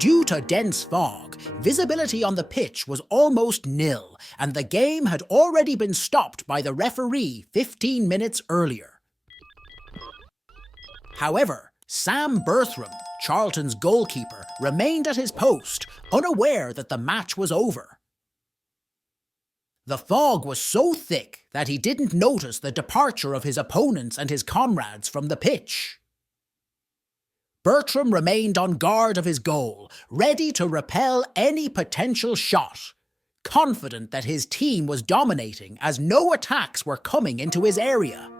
Due to dense fog, visibility on the pitch was almost nil, and the game had already been stopped by the referee 15 minutes earlier. However, Sam Bertram, Charlton's goalkeeper, remained at his post, unaware that the match was over. The fog was so thick that he didn't notice the departure of his opponents and his comrades from the pitch. Bertram remained on guard of his goal, ready to repel any potential shot, confident that his team was dominating as no attacks were coming into his area.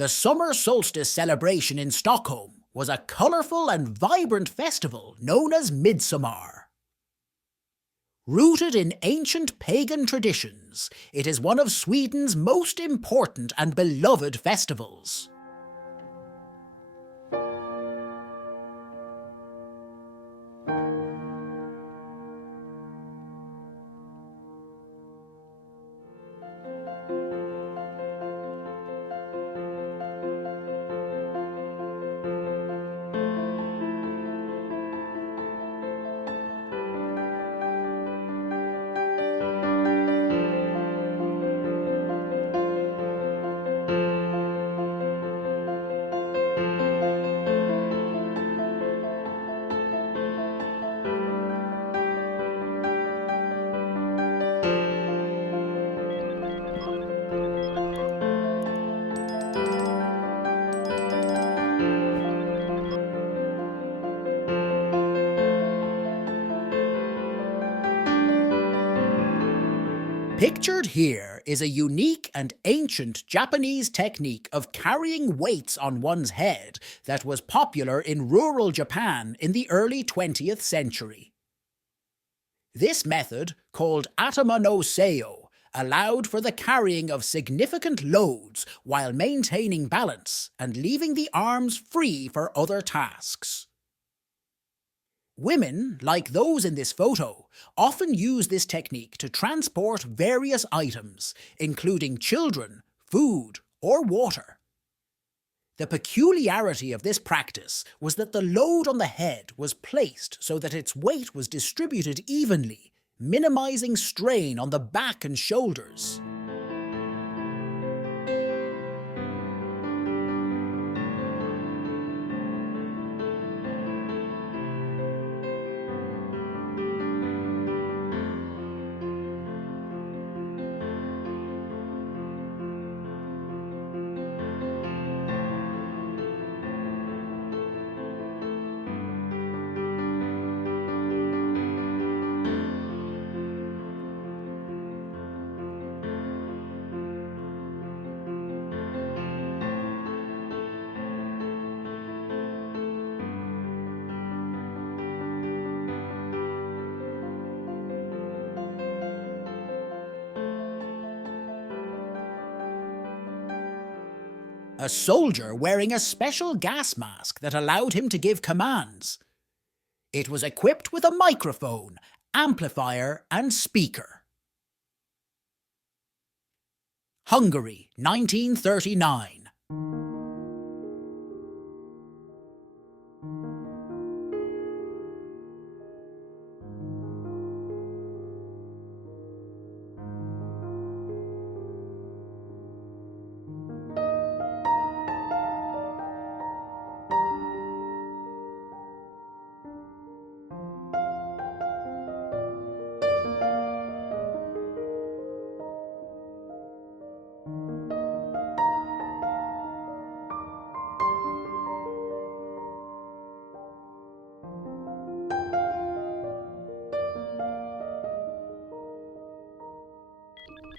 The summer solstice celebration in Stockholm was a colourful and vibrant festival known as Midsommar. Rooted in ancient pagan traditions, it is one of Sweden's most important and beloved festivals. Pictured here is a unique and ancient Japanese technique of carrying weights on one's head that was popular in rural Japan in the early 20th century. This method, called atama no seio, allowed for the carrying of significant loads while maintaining balance and leaving the arms free for other tasks. Women, like those in this photo, often use this technique to transport various items, including children, food, or water. The peculiarity of this practice was that the load on the head was placed so that its weight was distributed evenly, minimizing strain on the back and shoulders. A soldier wearing a special gas mask that allowed him to give commands. It was equipped with a microphone, amplifier, and speaker. Hungary, 1939.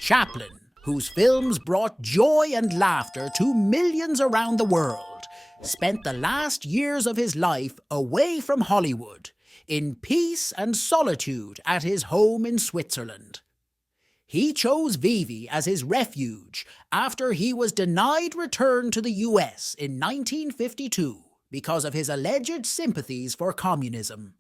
Chaplin, whose films brought joy and laughter to millions around the world, spent the last years of his life away from Hollywood, in peace and solitude at his home in Switzerland. He chose Vivi as his refuge after he was denied return to the US in 1952 because of his alleged sympathies for communism.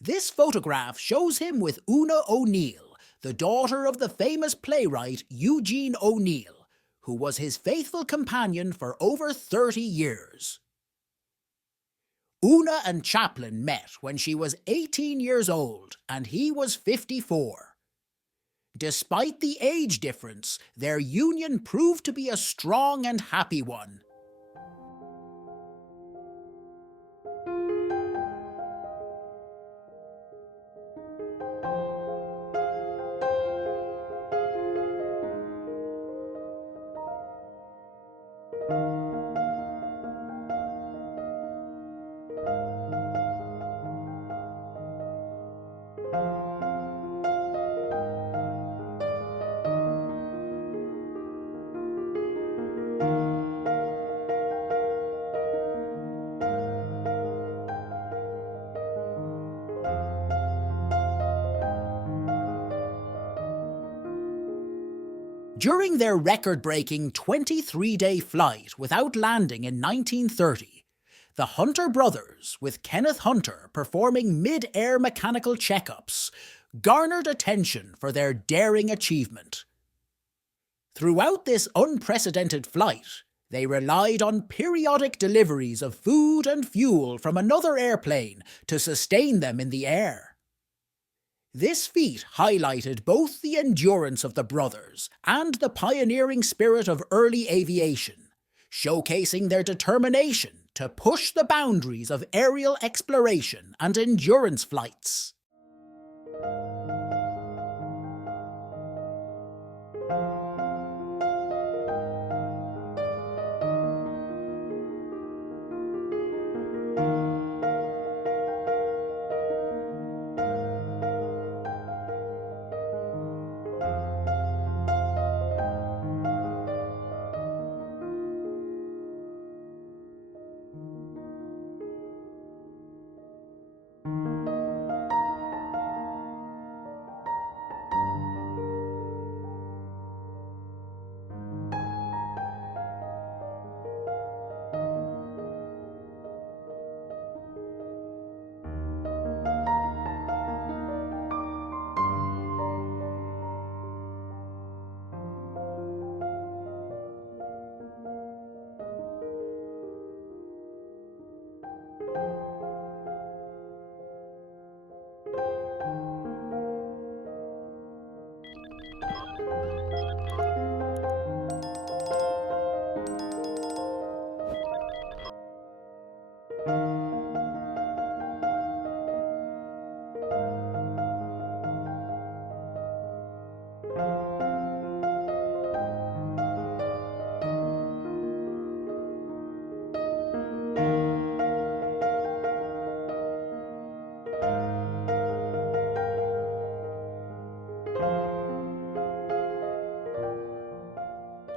This photograph shows him with Una O'Neill, the daughter of the famous playwright Eugene O'Neill, who was his faithful companion for over 30 years. Una and Chaplin met when she was 18 years old and he was 54. Despite the age difference, their union proved to be a strong and happy one. During their record-breaking 23-day flight without landing in 1930, the Hunter brothers, with Kenneth Hunter performing mid-air mechanical checkups, garnered attention for their daring achievement. Throughout this unprecedented flight, they relied on periodic deliveries of food and fuel from another airplane to sustain them in the air. This feat highlighted both the endurance of the brothers and the pioneering spirit of early aviation, showcasing their determination to push the boundaries of aerial exploration and endurance flights.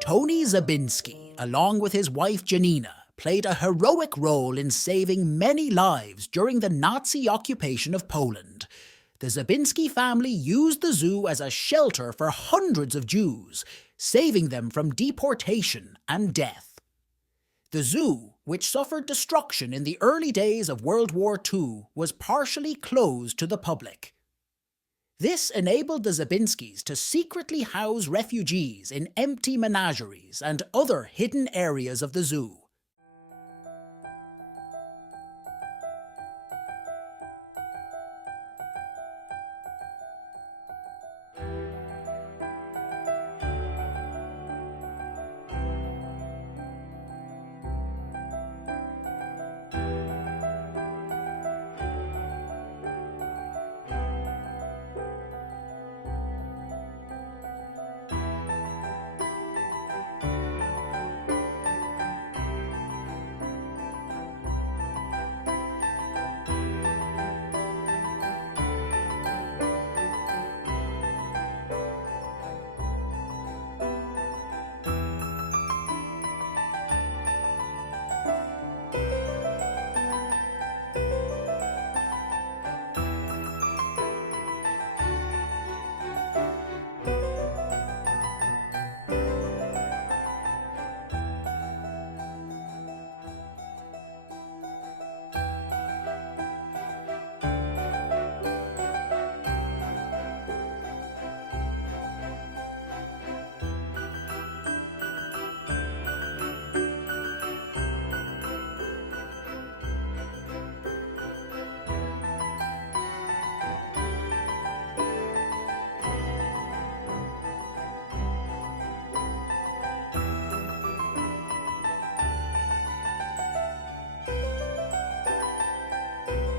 Tony Zabinski, along with his wife Janina, played a heroic role in saving many lives during the Nazi occupation of Poland. The Zabinski family used the zoo as a shelter for hundreds of Jews, saving them from deportation and death. The zoo, which suffered destruction in the early days of World War II, was partially closed to the public. This enabled the Zabinskis to secretly house refugees in empty menageries and other hidden areas of the zoo.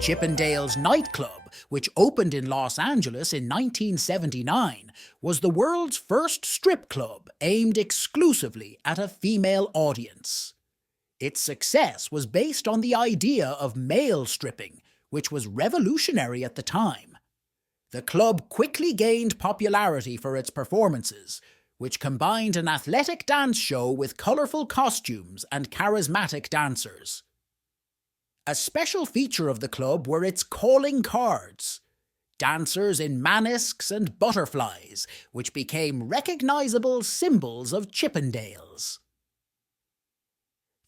Chippendales nightclub, which opened in Los Angeles in 1979, was the world's first strip club aimed exclusively at a female audience. Its success was based on the idea of male stripping, which was revolutionary at the time. The club quickly gained popularity for its performances, which combined an athletic dance show with colourful costumes and charismatic dancers. A special feature of the club were its calling cards, dancers in manisks and butterflies, which became recognisable symbols of Chippendales.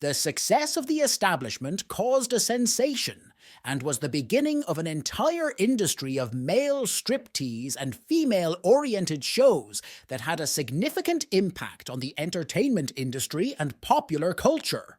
The success of the establishment caused a sensation and was the beginning of an entire industry of male striptease and female-oriented shows that had a significant impact on the entertainment industry and popular culture.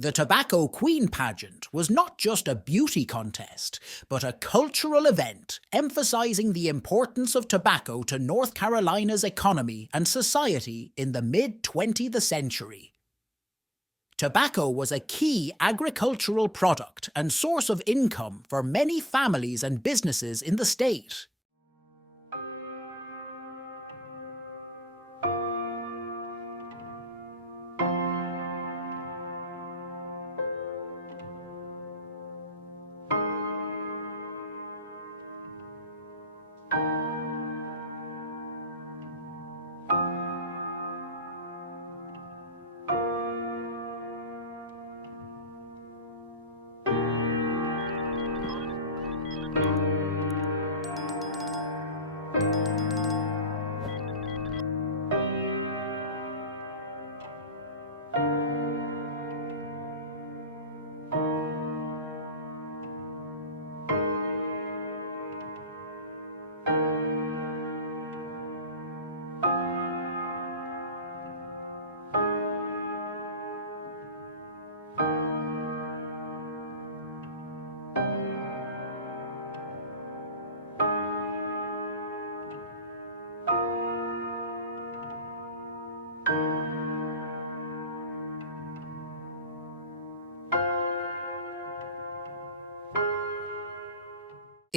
The Tobacco Queen pageant was not just a beauty contest, but a cultural event emphasizing the importance of tobacco to North Carolina's economy and society in the mid-20th century. Tobacco was a key agricultural product and source of income for many families and businesses in the state.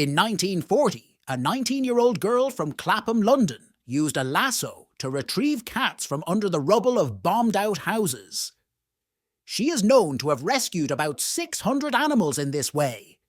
In 1940, a 19-year-old girl from Clapham, London, used a lasso to retrieve cats from under the rubble of bombed-out houses. She is known to have rescued about 600 animals in this way.